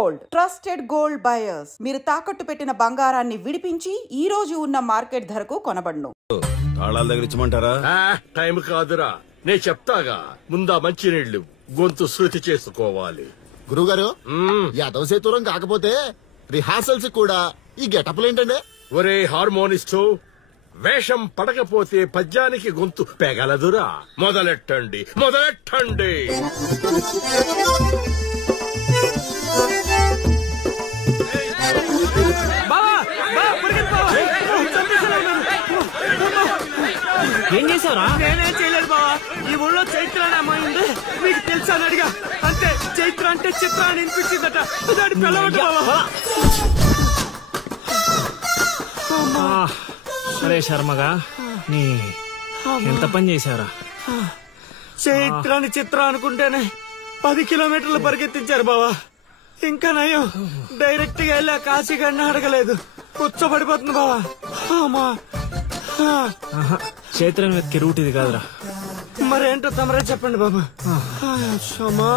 Gold, trusted gold buyers. మీరు తాకట్టు పెట్టిన బంగారాన్ని విడిపించి ఈ రోజు ఉన్న మార్కెట్ ధరకు కొనబడును. తాళాల దగ్గర ఇచ్చమంటారా? టైం కాదురా, నేను చెప్తాగా. ముందా మంచినీళ్లు గొంతు శృతి చేసుకోవాలి. గురుగారు, యాదవ సేతురం కాకపోతే రిహార్సల్స్ కూడా ఈ గెటప్లు ఏంటండి? ఒరే హార్మోనిస్టు, వేషం పడకపోతే పద్యానికి గొంతు పెగలదురా. మొదలెట్టండి. ఏం చేసావురా? నేనేం చేయలేదు బావా. ఈ ఊళ్ళో చైత్ర అనే అమ్మాయి ఉంది, మీకు తెలుసా అని అడిగా. అంతే, చైత్ర అంటే చిత్ర అని వినిపించిందట. దాని పిల్లవట బావా. అరే శర్మగా, నీ ఎంత పని చేశారా? చైత్రాన్ని చిత్ర అనుకుంటేనే 10 కిలోమీటర్లు పరిగెత్తించారు బావా. ఇంకా నయం, డైరెక్ట్ గా వెళ్ళా కాశీగాడిని అడగలేదు. కూర్చోబడిపోతుంది బావా. చైత్రం వెతికి రూట్ ఇది కాదురా. మరేంటో తమరే చెప్పండి బాబు. క్షమా.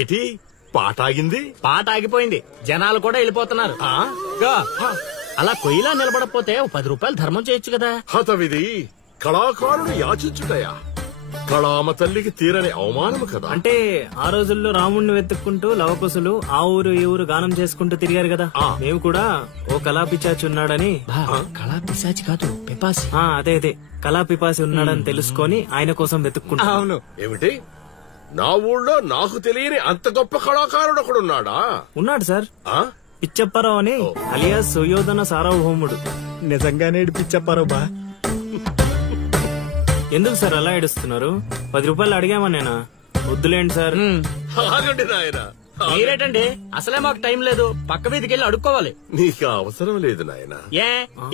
ఏటి పాట ఆగింది? పాట ఆగిపోయింది, జనాలు కూడా వెళ్ళిపోతున్నారు. అలా కొయ్యిలా నిలబడపోతే 10 రూపాయలు ధర్మం చేయొచ్చు కదా. హతవిధి కళాకారుని యాచించుటయా? కళామ తల్లికి తీరని అవమానము కదా. అంటే ఆ రోజుల్లో రాముణ్ణి వెతుక్కుంటూ లవకుశులు ఆ ఊరు ఈ ఊరు గానం చేసుకుంటూ తిరిగారు కదా. మేము కూడా ఓ కళా పిశాచి ఉన్నాడని. కళా పిశాచి కాదు, పిపాసి. అదే కళా పిపాసి ఉన్నాడని తెలుసుకొని ఆయన కోసం వెతుక్కుంటా. అవును. ఏమిటి, నా ఊళ్ళో నాకు తెలియని అంత గొప్ప కళాకారుడు ఒకడున్నాడా? ఉన్నాడు సార్, పిచ్చప్పారావు అని, అలియాస్ సుయోధన సార్వభౌముడు. నిజంగానే పిచ్చప్పారావు బా. ఎందుకు సార్ అలా ఏడుస్తున్నారు? 10 రూపాయలు అడిగామా నేనా? వద్దులేండి సార్. ఆగండి నాయనా. మీరేటండి, అసలే మాకు టైం లేదు. పక్క వీధికి వెళ్ళి అడుక్కోవాలి. నీకు అవసరం లేదు నాయనా.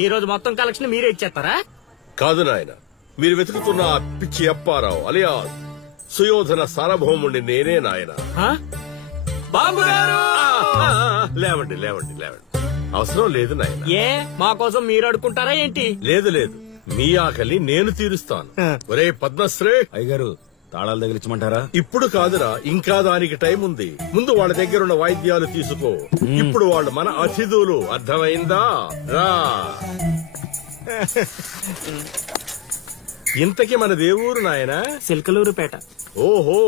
ఈ రోజు మొత్తం కలెక్షన్ మీరే ఇచ్చేస్తారా? కాదు నాయన, మీరు వెతుకుతున్న ఆ పిచ్చి అప్పారావు అలియాస్ సుయోధన సార్వభౌముడిని నేనే నాయన. బాబు గారు, లేవండి. అవసరం లేదు నాయన. మా కోసం మీరు అడుకుంటారా ఏంటి? లేదు, మీ ఆకలి నేను తీరుస్తాను. ఒరే పద్మశ్రీ అయ్యగారు, తాళాల దగ్గర ఇచ్చమంటారా? ఇప్పుడు కాదురా, ఇంకా దానికి టైం ఉంది. ముందు వాళ్ళ దగ్గరున్న వాయిద్యాలు తీసుకో. ఇప్పుడు వాళ్ళు మన అతిథులు, అర్థమైందా? రా. ఇంతకీ మన దేవురు నాయనా? సిల్కలూరుపేట. ఓహో,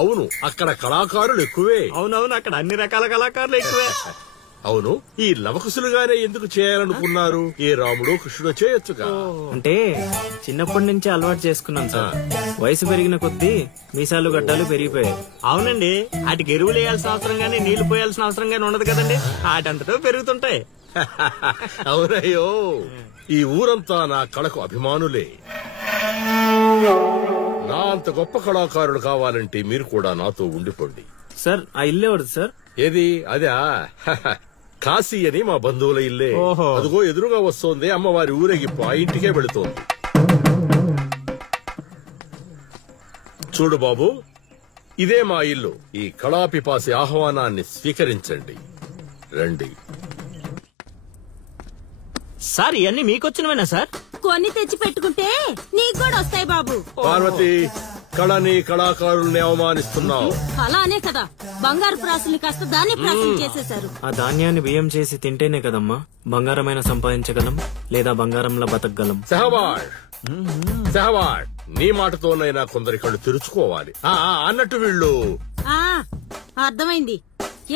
అవును, అక్కడ కళాకారులు ఎక్కువే. అవునవును, అక్కడ అన్ని రకాల కళాకారులు ఎక్కువే. అవును, ఈ లవకుశులుగానే ఎందుకు చేయాలనుకున్నారు? ఏ రాముడు కృష్ణుడు చేయొచ్చుగా. అంటే చిన్నప్పటి నుంచి అలవాటు చేసుకున్నాం సార్. వయసు పెరిగిన కొద్దీ మీసాలు గడ్డాలు పెరిగిపోయాయి. అవునండి, వాటికి ఎరువులు వేయాల్సిన అవసరం గానీ నీళ్లు పోయాల్సిన అవసరం గానీ ఉండదు కదండి. వాటంతటో పెరుగుతుంటాయి. అవునయ్యో, ఈ ఊరంతా నా కళకు అభిమానులే. నా అంత గొప్ప కళాకారుడు కావాలంటే మీరు కూడా నాతో ఉండిపోండి. సార్, ఆ ఇల్లు ఎవరు సార్? ఏది? అదా, కాశీ అని మా బంధువుల ఇల్లే. అదిగో ఎదురుగా వస్తోంది అమ్మవారి ఊరేగింపు, ఆ ఇంటికే వెళుతోంది. చూడు బాబు, ఇదే మా ఇల్లు. ఈ కళాపిపాసి ఆహ్వానాన్ని స్వీకరించండి. రండి. సార్, ఇవన్నీ మీకొచ్చినవేనా సార్? కొన్ని తెచ్చి పెట్టుకుంటే నీకు కూడా వస్తాయి బాబు. పార్వతి, కళని కళాకారుల్ని అవమానిస్తున్నావు. కళ అనే కదా బంగారు ప్రాసుల్ని కాస్త ధాన్య ప్రాసులు చేసేశారు. ఆ ధాన్యాన్ని బియ్యం చేసి తింటేనే కదమ్మా బంగారమైన సంపాదించగలం, లేదా బంగారంలో బతకగలం. సహబాష్, సెహవాడ్, నీ మాటతోనైనా కొందరి కళ్ళు తెరుచుకోవాలి. అన్నట్టు వీళ్ళు అర్థమైంది.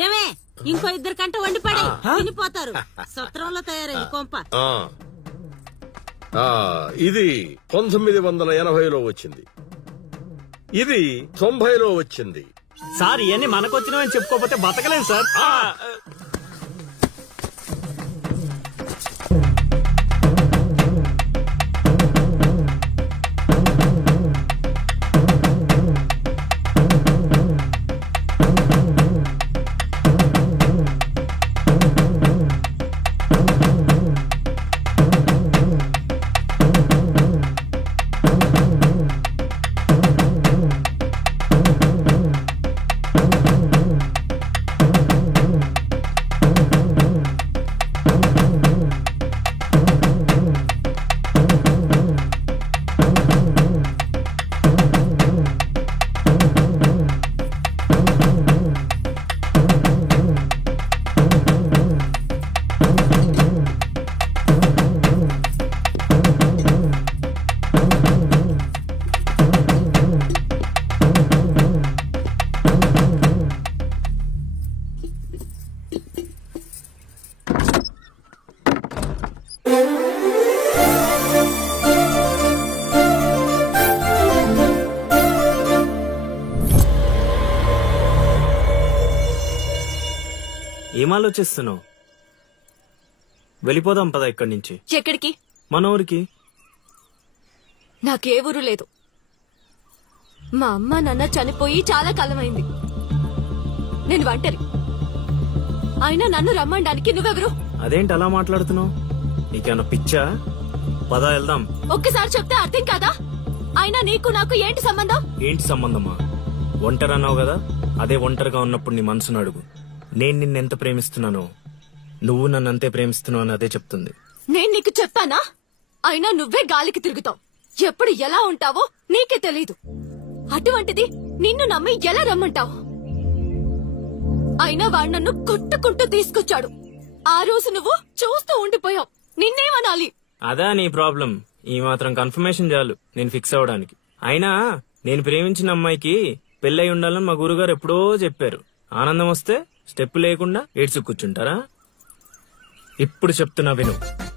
ఏమే ఇంకో 2 గంటలు వండి పడే తినిపోతారు. సత్రంలో తయారైంది కొంప. ఇది 1980లో వచ్చింది, ఇది 90లో వచ్చింది. సార్ ఇవన్నీ మనకొచ్చినవని చెప్పుకోకపోతే బతకలేదు సార్. ఏం ఆలోచిస్తున్నావు? వెళ్ళిపోదాం పద ఇక్కడి నుంచి. ఎక్కడికి? మన ఊరికి. నాకే ఊరు లేదు. మా అమ్మ నాన్న చనిపోయి చాలా కాలమైంది. నేను ఒంటరి. అయినా నన్ను రమ్మడానికి నువ్వెవరు? అదేంటి అలా మాట్లాడుతున్నావు? నీకేమన్నా పిచ్చా? పద వెళ్దాం. ఒక్కసారి చెప్తే అర్థం కాదా? అయినా నీకు నాకు ఏంటి సంబంధం? ఏంటి సంబంధమా? ఒంటరి అన్నావు కదా, అదే ఒంటరిగా ఉన్నప్పుడు నీ మనసును అడుగు. నేను నిన్నెంత ప్రేమిస్తున్నానో నువ్వు నన్నంతే ప్రేమిస్తున్నావు అని అదే చెప్తుంది. నేను నీకు చెప్పానా? అయినా నువ్వే గాలికి తిరుగుతావు. ఎప్పుడు ఎలా ఉంటావో నీకే తెలీదు. అటువంటిది నిన్ను నమ్మి ఎలా రమ్మంటావు? అయినా వాడు నన్ను కొట్టుకుంటూ తీసుకొచ్చాడు. ఆ రోజు నువ్వు చూస్తూ ఉండిపోయావు. నిన్నేమనాలి? అదా నీ ప్రాబ్లం? ఈ మాత్రం కన్ఫర్మేషన్ చాలు నేను ఫిక్స్ అవడానికి. అయినా నేను ప్రేమించిన అమ్మాయికి పెళ్ళై ఉండాలని మా గురుగారు ఎప్పుడో చెప్పారు. ఆనందం వస్తే స్టెప్ లేకుండా ఏడ్చి కూర్చుంటారా? ఇప్పుడు చెప్తున్నా విను.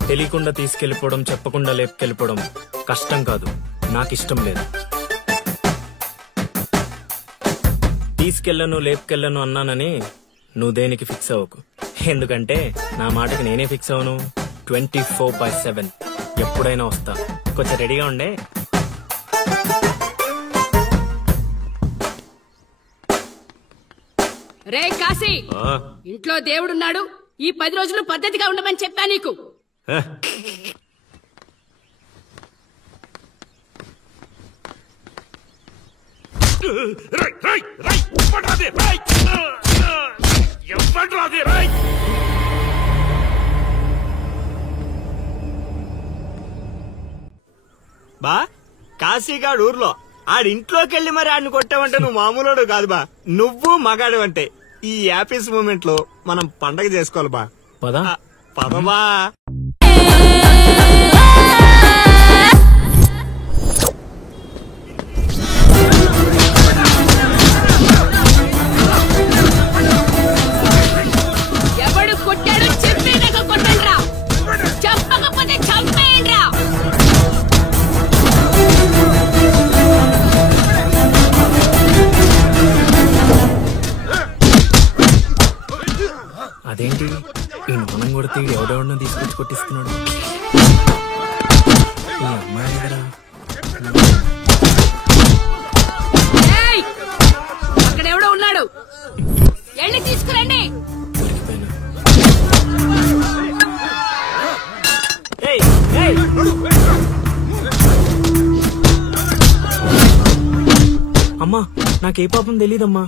తెలియకుండా తీసుకెళ్లిపోవడం, చెప్పకుండా లేపుకెళ్లిపోవడం కష్టం కాదు, నాకిష్టం లేదు. తీసుకెళ్లను లేపుకెళ్లను అన్నానని నువ్వు దేనికి ఫిక్స్ అవ్వకు. ఎందుకంటే నా మాటకి నేనే ఫిక్స్ అవను. 24/7 ఎప్పుడైనా వస్తా. కొంచెం రెడీగా ఉండే. రే కాశీ, ఇంట్లో దేవుడున్నాడు. ఈ 10 రోజులు పద్ధతిగా ఉండమని చెప్పా నీకు. బా, కాశీగాడు ఊర్లో ఆడింట్లోకి వెళ్ళి మరి ఆడిని కొట్టావంటే నువ్వు మామూలుడు కాదు బా. నువ్వు మగాడు అంటే ఈ హ్యాపీస్ మూమెంట్ లో మనం పండగ చేసుకోవాలి బా. పదా పదవా. ఎవడు కొట్టాడు చెప్పేదాకా కొట్టండ్రా, చెప్పకపోతే చంపేయండ్రా. అదేంటి ఈ మనం కొడితే ఎవడెవడో తీసుకొచ్చి కొట్టిస్తున్నాడు? ఈ అమ్మాయి దగ్గర అక్కడెవడో ఉన్నాడు, వెళ్ళి తీసుకురండి. అమ్మా, నాకే పాపం తెలీదమ్మా.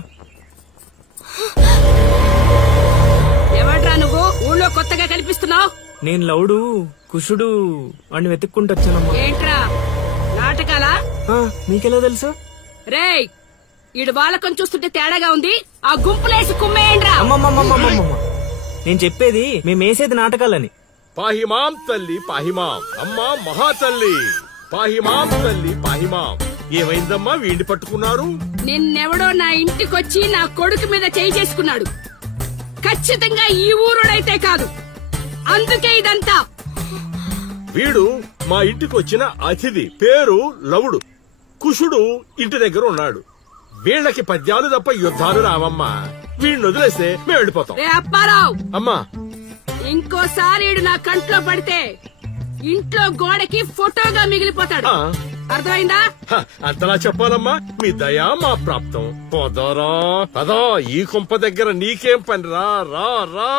ఎవడ్రా నువ్వు? ఊళ్ళో కొత్తగా కనిపిస్తున్నావు. నేను లౌడు కుషుడు అని వెతుక్కుంటూ వచ్చానమ్మా. ఏంట్రా నాటకాలా? మీకెలా తెలుసు? రేయ్, ఈడు బాలకం చూస్తుంటే తేడాగా ఉంది. ఆ గుంపులేసి కుమ్మేయండ్రా. అమ్మమ్మమ్మమ్మమ్మ, నేను చెప్పేది మేమేసేది నాటకాలని. పాహిమాం తల్లి పాహిమాం, అమ్మా మహాతల్లి. పాహిమాం తల్లి పాహిమాం. ఏమైందమ్మా వీడిని పట్టుకున్నారు? నిన్నెవడో నా ఇంటికొచ్చి నా కొడుకు మీద చేయి చేసుకున్నాడు. ఖచ్చితంగా ఈ ఊరుడైతే కాదు, అందుకే ఇదంతా. వీడు మా ఇంటికి వచ్చిన అతిథి, పేరు లవుడు. కుషుడు ఇంటి దగ్గర ఉన్నాడు. వీళ్ళకి పద్యాలు తప్ప యుద్ధాలు రావమ్మా. వీడిని వదిలేస్తే మేము వెళ్ళిపోతాం. రే అప్పారావు, అమ్మా ఇంకోసారి నా కంట్లో పడితే ఇంట్లో గోడకి ఫోటోగా మిగిలిపోతాడు. అర్థమైందా? అంతలా చెప్పాలమ్మా. మీ దయా మా ప్రాప్తం. పోదారా పదా, ఈ కుంప దగ్గర నీకేం పని? రా రా రా.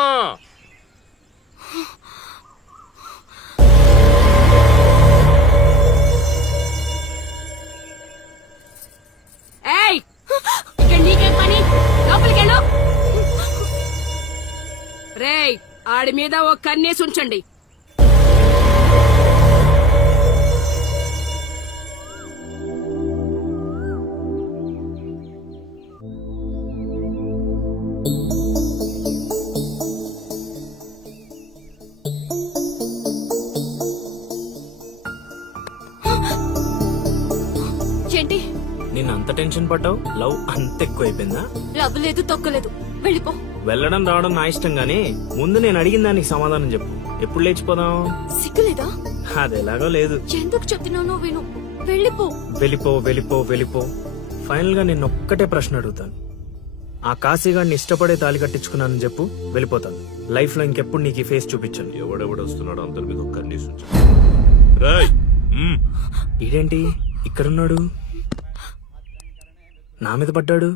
ఏయ్, ఇక్కడ నీకేం పని? లోపలికెళ్ళు. రేయ్, ఆడి మీద ఓ కన్నేసి ఉంచండి. ఏంటి నిన్న అంత టెన్షన్ పడ్డావు? లవ్ అంత ఎక్కువైపోయిందా? లవ్ లేదు తొక్కలేదు, వెళ్ళిపో. వెళ్ళడం రావడం నా ఇష్టం గానీ ముందు నేను అడిగిన దానికి సమాధానం చెప్పు. ఎప్పుడు లేచిపోదాం? సిగ్గులేదా? అది ఎలాగో లేదు. ఎందుకు చెప్తున్నానో విను, వెళ్ళిపో. వెళ్ళిపో వెళ్ళిపో వెళ్ళిపో. ఫైనల్ గా నేను ఒక్కటే ప్రశ్న అడుగుతాను. ఆ కాశీగాడిని ఇష్టపడే తాళి కట్టించుకున్నానని చెప్పు, వెళ్ళిపోతాను. లైఫ్ లో ఇంకెప్పుడు నీకు ఈ ఫేస్ చూపించాను. ఎవడెవడొస్తున్నాడు అందరి మీద ఒక్క ఇదేంటి ఇక్కడున్నాడు? నా మీద పడ్డాడు.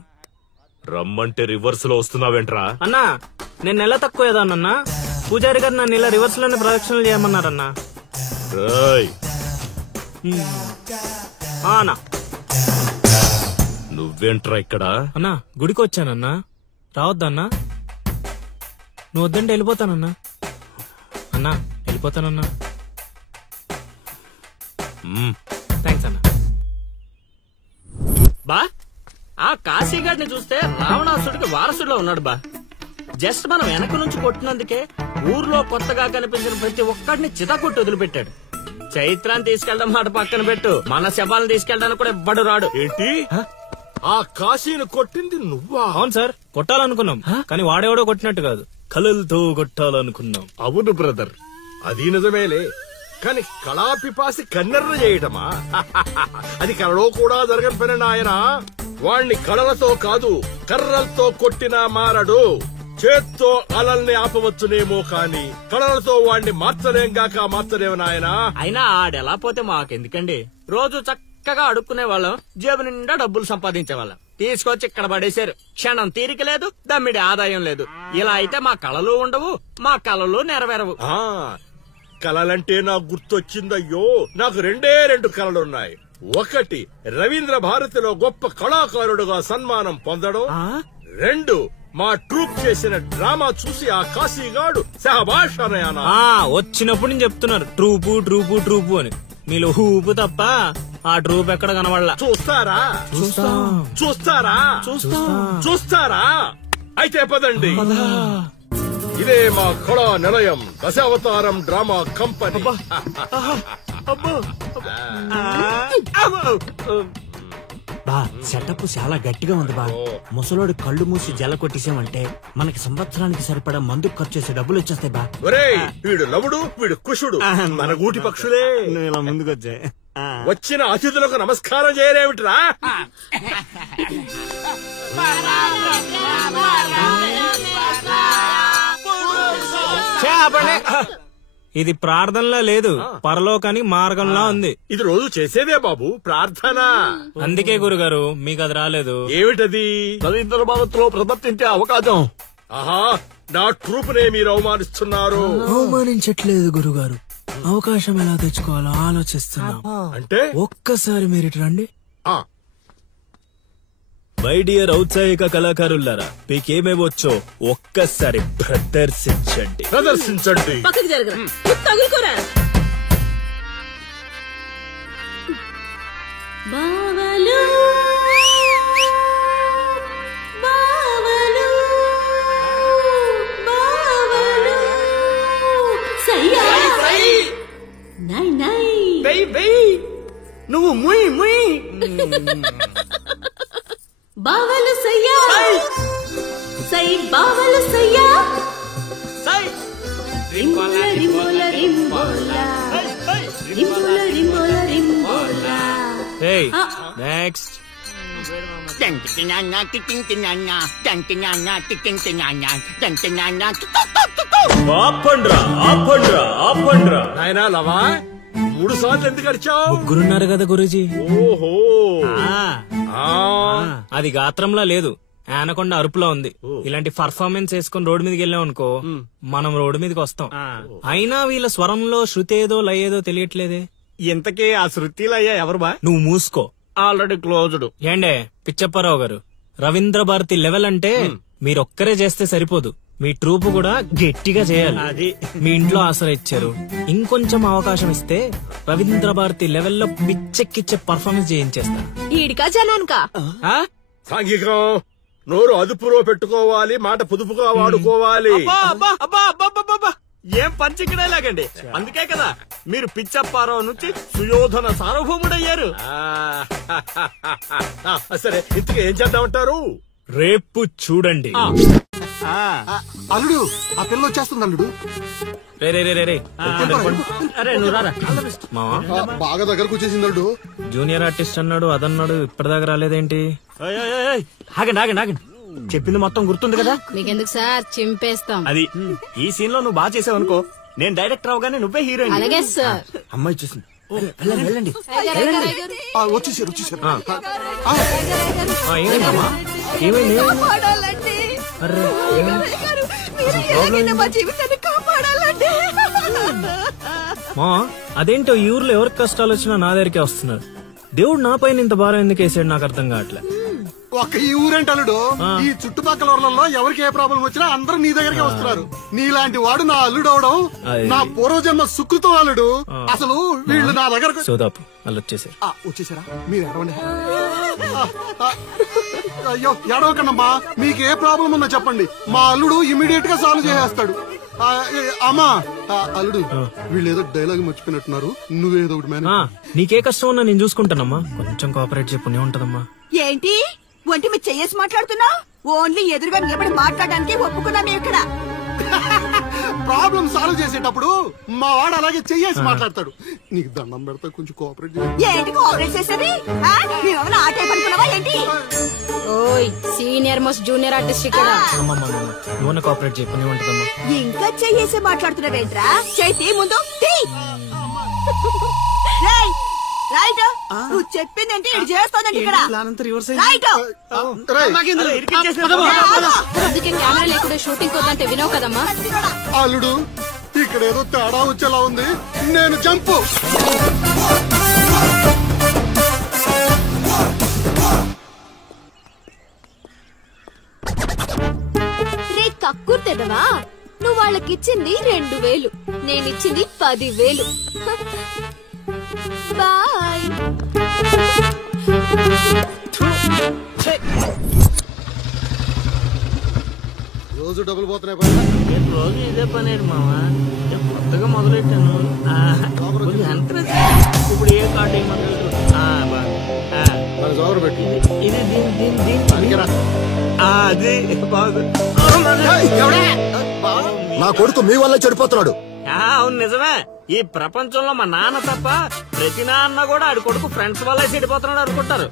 రమ్మంటే రివర్స్ లో వస్తున్నావేంట్రా? అన్నా, నేను నెల తక్కువ ఏదానన్నా. పూజారి గారు నన్ను ఇలా రివర్స్ లోనే ప్రదక్షిణలు చేయమన్నారన్నా. అన్నా నువ్వేంట్రా ఇక్కడ? అన్నా, గుడికి వచ్చానన్నా. రావద్దన్నా? నువ్వు వద్దంటే వెళ్ళిపోతానన్నా. అన్నా, వెళ్ళిపోతానన్నా. థ్యాంక్స్ అన్నా. బా, ఆ కాశీగాడిని చూస్తే రావణాసుడికి వారసుడిలో ఉన్నాడు బా. జస్ట్ మనం వెనక నుంచి కొట్టినందుకే ఊర్లో కొత్తగా కనిపించిన ప్రతి ఒక్కడిని చితకొట్టి వదిలిపెట్టాడు. చైత్రాన్ని తీసుకెళ్ళడం మాట పక్కన పెట్టు, మన శవాలను తీసుకెళ్ళడానికి కూడా ఎవ్వడు రాడు. ఏంటి? ఆ కాశీని కొట్టింది నువ్వా? అవును సార్, కొట్టాలనుకున్నాం కానీ వాడెవడో కొట్టినట్టు కాదు, కలలతో కొట్టాలనుకున్నాం. అవును బ్రదర్, అది నిజమేలే. కాని కళాపిపాసి కన్నెర్ర చేయటమా? అది కళలో కూడా జరగని పని నాయనా. వాణ్ణి కళలతో కాదు కర్రలతో కొట్టినా మారడు. చేత్తో అలల్ని ఆపవచ్చునేమో కాని కళలతో వాణ్ణి మార్చలేంగాక మార్చలేము నాయనా. అయినా ఆడెలా పోతే మాకెందుకండి? రోజు చక్కగా అడుక్కునే వాళ్ళం, జేబు నిండా డబ్బులు సంపాదించే వాళ్ళం. తీసుకొచ్చి ఇక్కడ పడేశారు. క్షణం తీరిక లేదు, దమ్మిడి ఆదాయం లేదు. ఇలా అయితే మా కళలు ఉండవు, మా కళలు నెరవేరవు. కళలంటే నాకు గుర్తొచ్చిందయ్యో. నాకు రెండే 2 కళలున్నాయి. ఒకటి రవీంద్ర భారతిలో గొప్ప కళాకారుడుగా సన్మానం పొందడం. 2 మా ట్రూప్ చేసిన డ్రామా చూసి ఆ కాశీగాడు సహబాష్ అనయానా. వచ్చినప్పుడు నేను చెప్తున్నారు ట్రూపు ట్రూపు ట్రూపు అని. మీలో ఊపు తప్ప ఆ ట్రూప్ ఎక్కడ కనబడలా. చూస్తారా? చూస్తారా? అయితే పదండి. ఇదే మా కళా నిలయం, దశావతారం డ్రామా కంపెనీ. బా, సెటప్ చాలా గట్టిగా ఉంది బా. ముసలోడు కళ్ళు మూసి జల కొట్టేసామంటే మనకి సంవత్సరానికి సరిపడా మందుకు ఖర్చు చేసే డబ్బులు వచ్చేస్తాయి బా. ఒరేయ్, వీడు లవుడు, వీడు కుషుడు, మన గూటి పక్షులే. ఇలా ముందుకొచ్చా. వచ్చిన అతిథులకు నమస్కారం చేయలేమిట్రా? ఇది ప్రార్థనలా లేదు, పరలోకానికి మార్గంలా ఉంది. ఇది రోజు చేసేదే బాబు ప్రార్థన. అందుకే గురుగారు మీకు అది రాలేదు. ఏమిటది? రవీంద్ర భారతిలో ప్రదర్శించే అవకాశం. ఆహా, నా ట్రూపునే మీరు అవమానిస్తున్నారు. అవమానించట్లేదు గురుగారు, అవకాశం ఎలా తెచ్చుకోవాలో ఆలోచిస్తున్నాం. అంటే ఒక్కసారి మీరు ఇటు రండి. మై డియర్ ఔత్సాహిక కళాకారులారా, మీకేమేమొచ్చో ఒక్కసారి ప్రదర్శించండి. పక్కకి జరగరా, తగులుకోరా. బావలు బావలు బావలు సయ్యా నై నై బావలు సయ్యా సై బావలు సయ్యా రింబోల రింబోల రింబోల రింబోల రింబోల రింబోల. ఏయ్ నెక్స్ట్. నాయనా లవా 3 సార్లు ఎందుకు అడిచావు? ముగ్గురున్నారు కదా గురూజీ. ఓహో అది గాత్రంలా లేదు, ఆనకొండ అరుపులో ఉంది. ఇలాంటి పర్ఫార్మెన్స్ వేసుకుని రోడ్డు మీదకి వెళ్ళాం అనుకో, మనం రోడ్డు మీదకి వస్తాం. అయినా వీళ్ళ స్వరంలో శృతి ఏదో లయేదో తెలియట్లేదే. ఇంతకీ ఆ శృతిలయ్యా ఎవరు బా? నువ్వు మూసుకో, ఆల్రెడీ క్లోజ్డ్. ఏండే పిచ్చప్పారావు గారు, రవీంద్ర భారతి లెవెల్ అంటే మీరొక్కరే చేస్తే సరిపోదు, మీ ట్రూప్ కూడా గట్టిగా చేయాలి. అది మీ ఇంట్లో ఆసరా ఇచ్చారు, ఇంకొంచెం అవకాశం ఇస్తే రవీంద్ర భారతి లెవెల్లో పిచ్చెక్కిచ్చే పర్ఫార్మెన్స్ చేయించేస్తా. ఈడికా జనానికా? సాంఘికం నోరు అదుపులో పెట్టుకోవాలి, మాట పొదుపుగా వాడుకోవాలి. ఏం పంచికడే లాగండి. అందుకే కదా మీరు పిచ్చప్పారావు నుంచి సుయోధన సార్వభౌముడయ్యారు. సరే ఇంతకీ ఏం చేద్దామంటారు? రేపు చూడండి. అల్లుడు ఆ పిల్ల వచ్చేస్తుంది అల్లుడు. రే రే రే రే రే. అరే నువ్వు రారా. మావా బాగా దగ్గరకు వచ్చేసింది అల్లుడు. జూనియర్ ఆర్టిస్ట్ అన్నాడు, అదన్నాడు, ఇప్పటిదాకా రాలేదేంటి? ఆగండి ఆగండి ఆగండి, చెప్పింది మొత్తం గుర్తుంది కదా? మీకెందుకు సార్ చింపేస్తాం. అది ఈ సీన్ లో నువ్వు బాగా చేసావు అనుకో, నేను డైరెక్టర్ అవగానే నువ్వే హీరోయిన్. అలాగే సార్. అమ్మాయి చూసింది. వెళ్ళండి. వచ్చేసారు వచ్చేసారు. ఏమైందమ్మా? ఏమైంది? అరే మా అదేంటో ఈ ఊర్లో ఎవరికి కష్టాలు వచ్చినా నా దగ్గరికే వస్తున్నారు. దేవుడు నా పైన ఇంత భారం ఎందుకు వేసాడు నాకు అర్థం కావట్లే. ఒక్క ఈ ఊరేంటి అల్లుడు, ఈ చుట్టుపక్కల ఊర్లలో ఎవరికి ఏ ప్రాబ్లం వచ్చినా అందరూ నీ దగ్గరికి వస్తున్నారు. నీలాంటి వాడు నా అల్లుడు అవడం నా పూర్వజన్మ సుకృతం అల్లుడు. అసలు వీళ్ళు నా దగ్గర సోదాపు వాళ్ళు వచ్చేసారు. వచ్చేసారా? మీరు ఎడవండి. అయ్యో ఎడవకండమ్మా, మీకు ఏ ప్రాబ్లం ఉందో చెప్పండి, మా అల్లుడు ఇమీడియట్ గా సాల్వ్ చేసేస్తాడు. అమ్మా అల్లుడు, వీళ్ళు ఏదో డైలాగ్ మర్చిపోయినట్టున్నారు, నువ్వేదో ఒకటి మేనేజ్. నీకే కష్టం ఉన్నా నేను చూసుకుంటానమ్మా, కొంచెం కోఆపరేట్ చెప్పు ఉంటదమ్మా. ఏంటి ఒంటి మీద చెయ్యేసి మాట్లాడుతున్నా? ఓన్లీ ఎదురుగా నిలబడి మాట్లాడడానికి ఒప్పుకున్నాం ఇక్కడ. ప్రాబ్లం సాల్వ్ చేసేటప్పుడు మా వాడు అలాగే చెయ్యేసి మాట్లాడతాడు. నీకు దండం పెడతా, కొంచెం కోఆపరేట్ చేయండి. ఏంటి కోఆపరేట్ చేసేది? మేమేమైనా ఆట అనుకున్నావా ఏంటి? ఓయ్ సీనియర్ మోస్ట్ జూనియర్ ఆర్టిస్ట్ ఇక్కడ. నువ్వు కోఆపరేట్ చెప్పు ఉంటదమ్మా. ఇంకా చెయ్యేసి మాట్లాడుతున్నావేంట్రా? చేతి ముందు రైట్. నువ్వు చెప్పిందంటే ఇది చేస్తోందండి ఇక్కడ. రైట్. అందుకే కెమెరా లేకుండా షూటింగ్ కొద్దంటే వినవు కదమ్మా. అల్లుడు ఇక్కడ ఏదో తేడా వచ్చేలా ఉంది, నేను జంపు. రే కక్కుర్తెదవా, నువ్వు వాళ్ళకిచ్చింది 2000, నేనిచ్చింది 10,000. బాయ్. రోజు డబ్బులు పోతున్నాయి. రోజు ఇదే పని మామా, కొత్తగా మొదలెట్టాను. ఇప్పుడు ఏ కార్డు ఇది అది బాగు. నా కొడుకు మీ వల్ల చెడిపోతున్నాడు. అవును నిజమే, ఈ ప్రపంచంలో మా నాన్న తప్ప ప్రతి నాన్న కూడా ఆడి కొడుకు ఫ్రెండ్స్ వల్ల చెడిపోతున్నాడు అనుకుంటారు.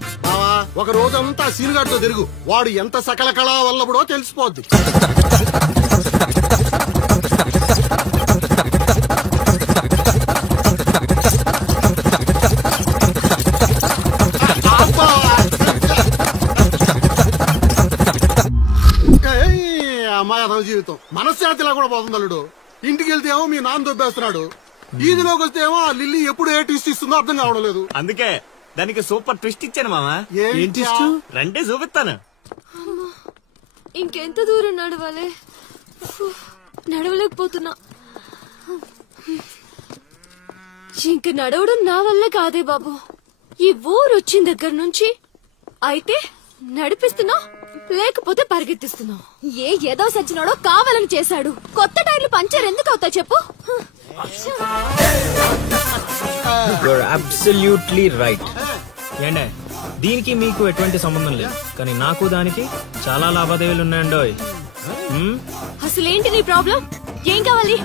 ఒక రోజంతా సీనుగాడితో తిరుగు, వాడు ఎంత సకల కళా వల్లబడో తెలిసిపోద్ది. అమ్మాయి అదవ జీవితం మనశ్శాంతిలా కూడా పోతుంది అల్లుడు. ఇంటికి వెళ్తే ఏమో మీ నాన్న దొబ్బేస్తున్నాడు, ఈదిలోకి వస్తే ఏమో ఆ లిల్లీ ఎప్పుడు ఏ ట్విస్ట్ ఇస్తుందో అర్థం కావడం లేదు. అందుకే దానికి సూపర్ ట్విస్ట్ ఇచ్చాను మామా. రండి చూపిస్తాను. ఇంకెంత దూరం నడవాలి? నడవలేకపోతున్నా. ఇంక నడవడం నా వల్ల కాదే బాబు. ఈ ఊరు వచ్చిన దగ్గర నుంచి అయితే నడిపిస్తున్నా, లేకపోతే పరిగెత్తిస్తున్నా. ఏ ఏదో సచ్చినాడో కావాలని చేశాడు. కొత్త టైర్లు పంచర్ ఎందుకు అవుతా చెప్పు. You're absolutely right. ఏంటే దీనికి మీకు ఎటువంటి సంబంధం లేదు, కానీ నాకు దానికి చాలా లావాదేవీలు ఉన్నాయండోయ్. అసలేంటి నీ ప్రాబ్లం? ఏం కావాలి?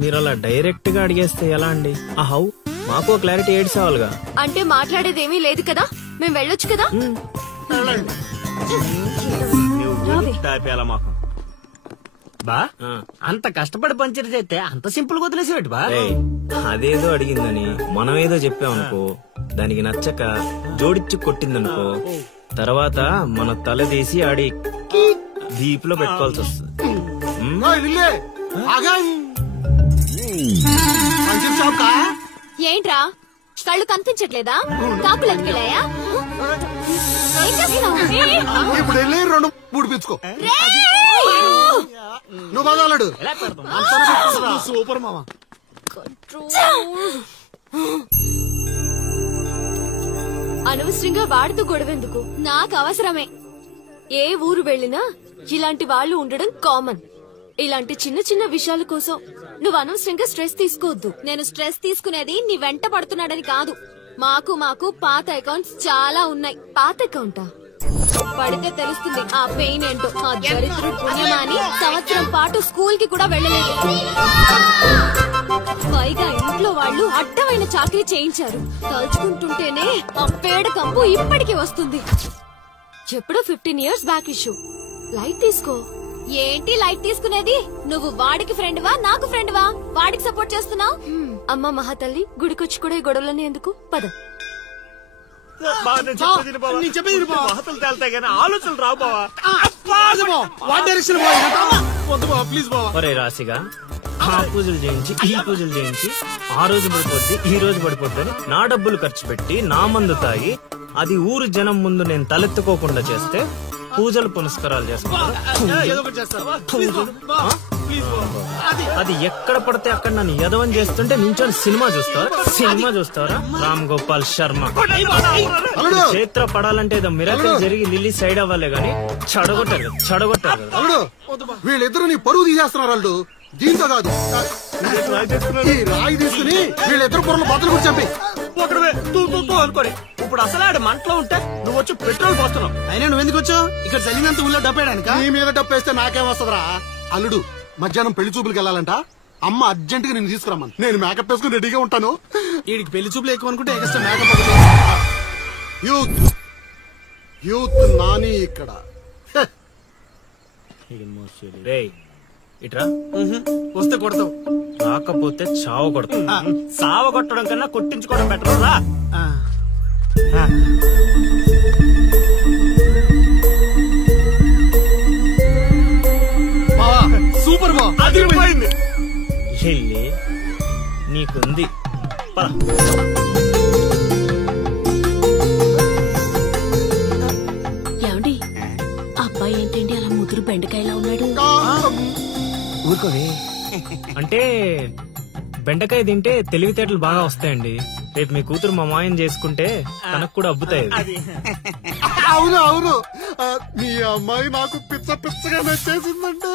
మీరు అలా డైరెక్ట్ గా అడిగేస్తే ఎలా అండి? హౌ మాకు క్లారిటీ ఏడ్చేవాళ్ళుగా. అంటే మాట్లాడేదేమీ లేదు కదా, మేము వెళ్ళొచ్చు కదా. మాకు బా అంత కష్టపడి పంచర్ చేస్తే అంత సింపుల్ గా వదిలేసేవాటి బా. అదేదో అడిగిందని మనం ఏదో చెప్పామనుకో, దానికి నచ్చక జోడిచ్చి కొట్టిందనుకో, తర్వాత మన తల తీసి ఆడి దీపులో పెట్టుకోవాల్సి వస్తుంది. ఏంట్రా కళ్ళు కనిపించట్లేదా? కాకులు ఎత్తుకెళ్ళాయా? ఇప్పుడు వెళ్ళి 2-3 పిచ్చుకో. నువ్వు బాగాడు సూపర్ మామా. అనవసరంగా వాడితో గొడవెందుకు? నాకు అవసరమే. ఏ ఊరు వెళ్ళినా ఇలాంటి వాళ్ళు ఉండడం కామన్. ఇలాంటి చిన్న చిన్న విషయాల కోసం నువ్వు అనవసరంగా స్ట్రెస్ తీసుకోవద్దు. నేను స్ట్రెస్ తీసుకునేది నీ వెంట పడుతున్నాడని కాదు. మాకు పాత అకౌంట్స్ చాలా ఉన్నాయి. పాత అకౌంటా? పడితే తెలుస్తుంది ఆ పెయిన్ ఏంటో. ఆ దరిద్రుడు పుణ్యమాని సంవత్సరం పాటు స్కూల్ కి కూడా వెళ్ళలేదు. పైగా ఇంట్లో వాళ్ళు అడ్డమైన చాకరీ చేయించారు. తలుచుకుంటుంటేనే ఆ పేడ కంపు ఇప్పటికీ వస్తుంది. ఎప్పుడో 15 years బ్యాక్ ఇష్యూ. లైట్ తీసుకో. ఏంటి లైట్ తీసుకునేది? నువ్వు వాడికి ఫ్రెండ్ వా, నాకు ఫ్రెండ్ వా? వాడికి సపోర్ట్ చేస్తున్నావు. అమ్మ మహాతల్లి, గుడికొచ్చి కూడా ఈ గొడవలన్నీ ఎందుకు? పద. ఆలోచనలు రావు బావా. ఒరే రాశిగా, ఆ పూజలు చేయించి ఈ పూజలు చేయించి ఆ రోజు పడిపోద్ది ఈ రోజు పడిపోద్ది అని నా డబ్బులు ఖర్చు పెట్టి నా మందు తాగి అది ఊరు జనం ముందు నేను తలెత్తుకోకుండా చేస్తే పూజలు పునస్కారాలు చేస్తాను. అది ఎక్కడ పడితే అక్కడ నన్ను యదవం చేస్తుంటే నించొని సినిమా చూస్తారా? రామ్ గోపాల్ శర్మ. క్షేత్ర పడాలంటే ఏదో మిరాకిల్ జరిగి లిల్లీ సైడ్ అవ్వాలే గాని చెడగొట్టారు. వీళ్ళిద్దరు నీ పరువు తీసేస్తున్నారు. వాళ్ళు దీంతో కాదు, ఈ రాయి తీసుకుని వీళ్ళిద్దరు పొరలు బద్దలు కూడా చంపి అనుకోని ఇప్పుడు అసలు ఆడ మంటలో ఉంటే నువ్వు వచ్చి పెట్రోల్ పోస్తున్నావు. అయినా నువ్వెందుకు వచ్చావు? ఇక్కడ చల్లినంత ఊళ్ళో డబ్బేయడానిక? నీ మీద డబ్బేస్తే నాకేమొస్తుందిరా? అల్లుడు మధ్యాహ్నం పెళ్లి చూపులకు వెళ్ళాలంట. అమ్మ అర్జెంట్ గా నేను తీసుకురమ్మను. నేను మేకప్ వేసుకుని రెడీగా ఉంటాను. వీడికి పెళ్లి చూపులు ఎక్కువ అనుకుంటే ఎక్స్ట్రా మేకప్. యూత్ నాని ఇక్కడ. ఇట్రా. వస్తే కొడతావు, రాకపోతే చావ కొడతావు. సావ కొట్టడం కన్నా కొట్టించుకోవడం బెటర్ రా. సూపర్ బా, అదిరిపోయింది. నీకుంది. ఏమండి, అబ్బాయి ఏంటండి అలా ముదురు బెండకాయలా ఉన్నాడు? ఊరుకోవే. అంటే బెండకాయ తింటే తెలివితేటలు బాగా వస్తాయండి. రేపు మీ కూతురు మా మాయం చేసుకుంటే తనకు కూడా అబ్బుతాయి. అవును మీ అమ్మాయి నాకు పిచ్చగా నచ్చేసిందంటే.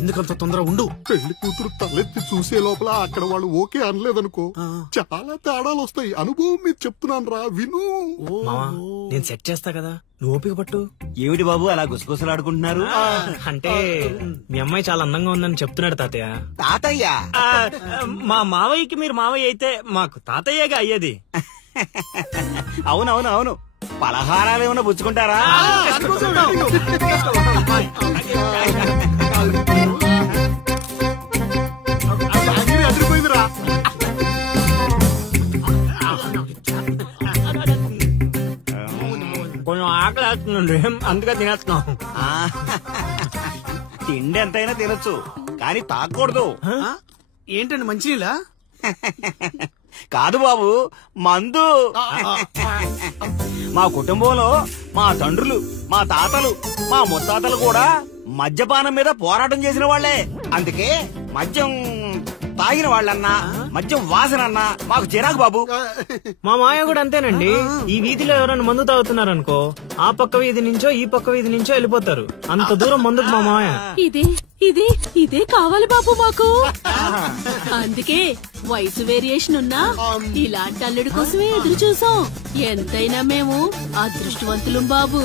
ఎందుకంత తొందర ఉండు. పెళ్లి కూతురు తలెత్తి చూసే లోపల అక్కడ వాళ్ళు ఓకే అనలేదనుకో, చాలా తేడాలు వస్తాయి. అనుభవం మీరు చెప్తున్నాను రా, విను. మామా, నేను సెట్ చేస్తా కదా, నువ్వు ఓపిక పట్టు. ఏమిటి బాబు అలా గుసగుసలాడుకుంటున్నారు? అంటే మీ అమ్మాయి చాలా అందంగా ఉందని చెప్తున్నాడు తాతయ్య. తాతయ్య? మా మావయ్యకి మీరు మావయ్య అయితే మాకు తాతయ్యగా అయ్యేది. అవును. పలహారాలు ఏమైనా పుచ్చుకుంటారా? అదిరిపోయిందిరా. కొంచెం ఆకలి వేస్తుందండి, అందుకే తినేస్తున్నాం. తిండి ఎంతైనా తినొచ్చు, కానీ తాగకూడదు. ఏంటండి మంచినీళ్ళ? కాదు బాబు, మందు. మా కుటుంబంలో మా తండ్రులు, మా తాతలు, మా ముత్తాతలు కూడా మద్యపానం మీద పోరాటం చేసిన వాళ్లే. అందుకే మద్యం తాగిన వాళ్ళన్నా, మద్యం వాసనన్నా మాకు చిరాకు బాబు. మా మాయ కూడా అంతేనండి. ఈ వీధిలో ఎవరైనా మందు తాగుతున్నారనుకో, ఆ పక్క వీధి నుంచో ఈ పక్క వీధి నుంచో వెళ్ళిపోతారు. అంత దూరం మందుకు మా మాయ. ఇదే కావాలి బాబు మాకు. అందుకే వయసు వేరియేషన్ ఉన్నా ఇలాంటి అల్లుడి కోసమే ఎదురు చూసాం. ఎంతైనా మేము అదృష్టవంతులం బాబు.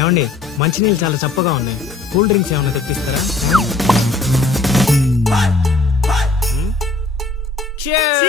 ఏమండి, మంచినీళ్ళు చాలా చప్పగా ఉన్నాయి. కూల్ డ్రింక్స్ ఏమైనా తెప్పిస్తారా? Cheers!